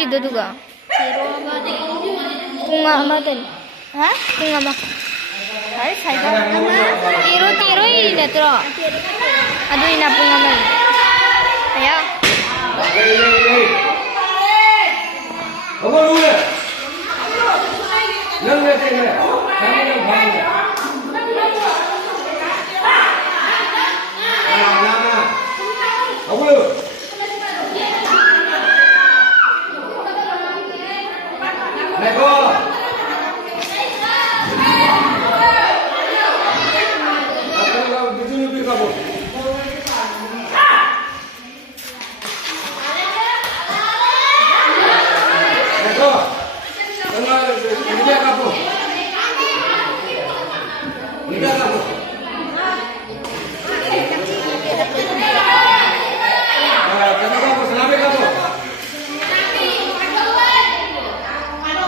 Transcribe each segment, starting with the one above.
itu juga. Bunga maten. Hah? Bunga mak. Hai, saya tiru ini tuh. Aduh ini bunga mak. Ayo. Apa lu ya? Nang ya sini. Kamu yang bang. Apa lu? Neko. Apa lu di sini kamu? Neko. Ini kamu. Ini kamu.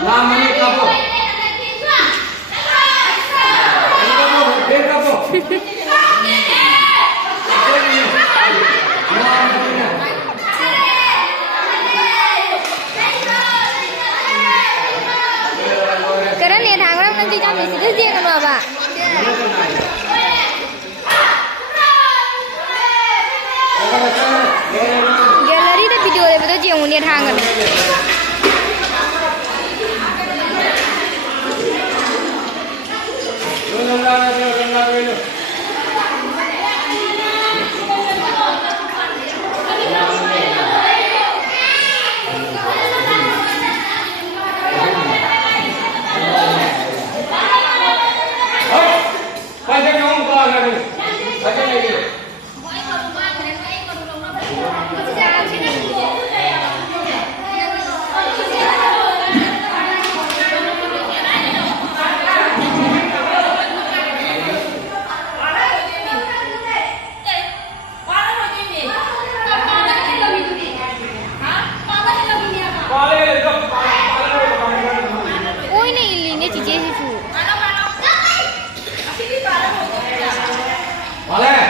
Namanya kamu. Ini kamu. Karena nih orang nanti kami itu dia kan bapak. Galeri deh video deh betul dia nguniat hangat. Oh ini ini cici itu. Boleh.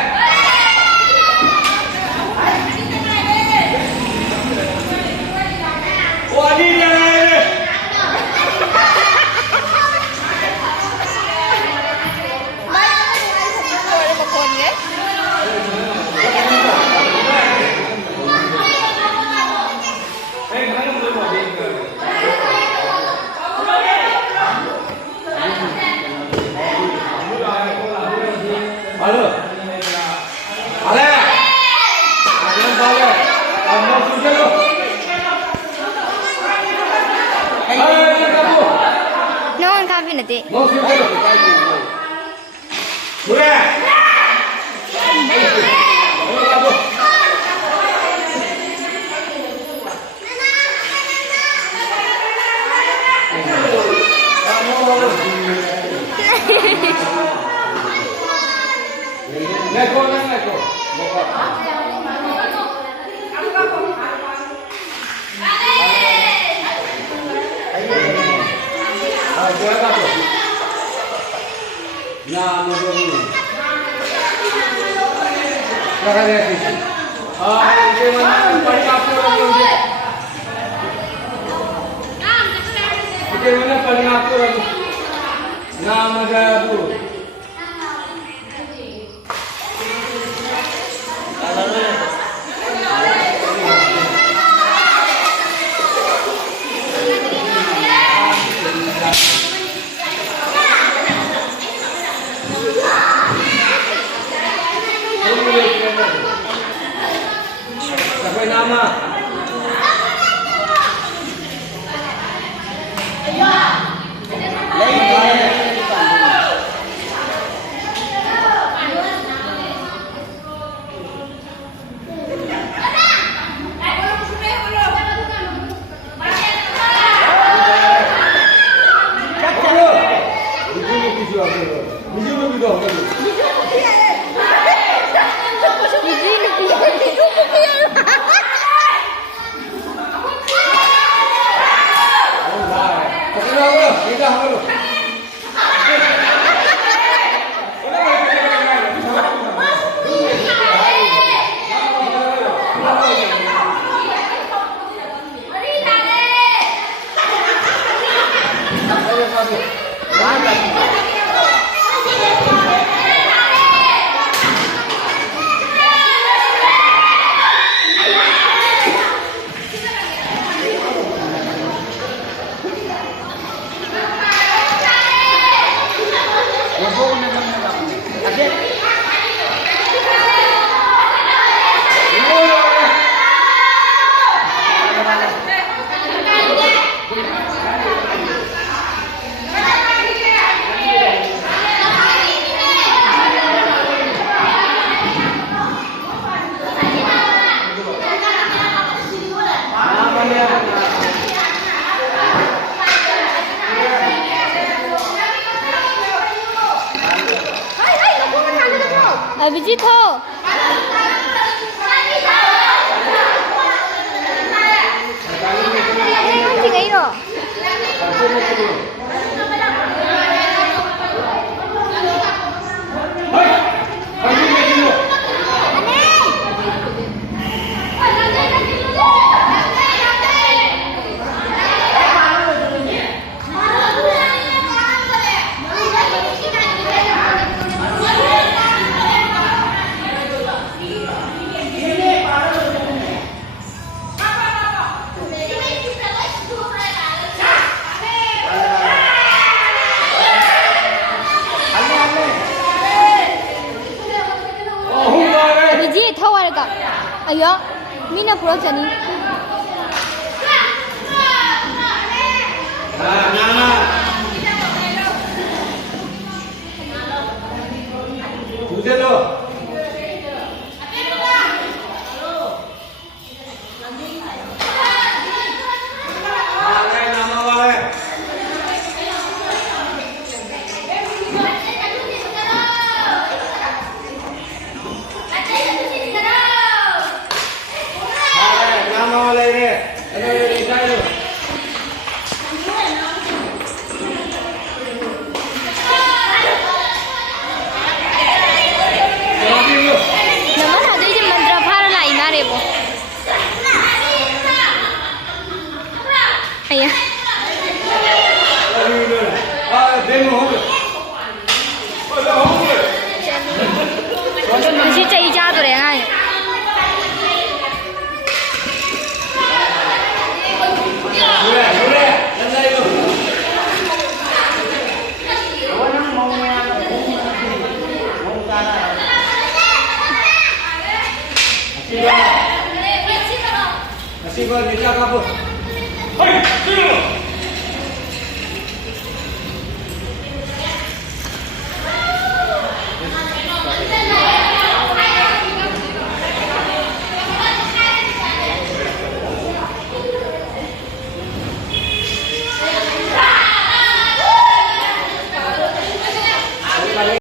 Oh ini jangan. Halo. Ale. Jangan balik. Mau sudah lu. Ayo kamu. Naon kafe nanti. Mau sudah lu. Sudah. Ayo kamu. Neko. Sampai nama. kamu. Mantap. Abhijit ho. Không thì rồi. Abhijit ho warga. Ayo, mina pura jani. Nama. Udah lo. Nama wale. Nama wale ini. Ayo. Nama ada je mantra phara lai na re bo. Ayah. Mesti cai ja tu re ngai. Masih gua nikah kabur. Hei,